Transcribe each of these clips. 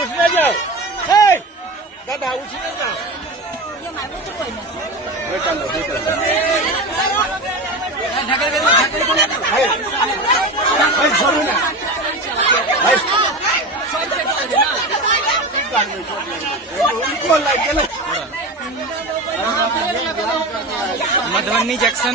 उठने जाओ। हे दादा उठने जाओ। ये माय तो कोई नहीं। बेटा लो बेटा। छोड़ो ना। मधुबनी जंक्शन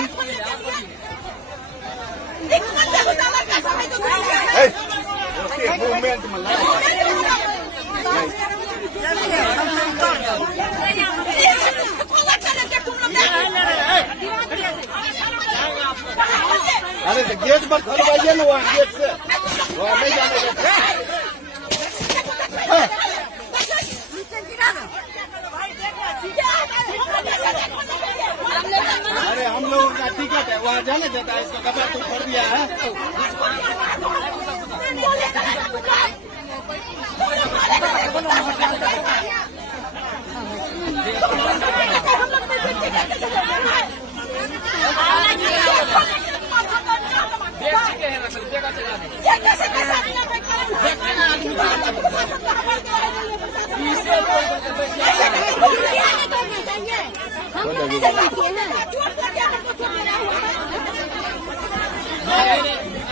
अरे गेट पर खोलवाइए ना, वहाँ गेट से वहाँ नहीं जाने देते। अरे हम लोगों का टिकट है, वहाँ जाने देता है। इसका कपड़ा तो कर दिया है।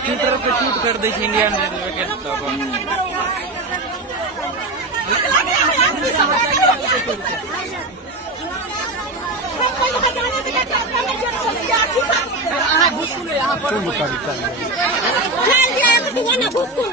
ट्विटर पे शूट कर दी इंडियन रेलवे के तब घुसकुल